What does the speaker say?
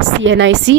CNIC،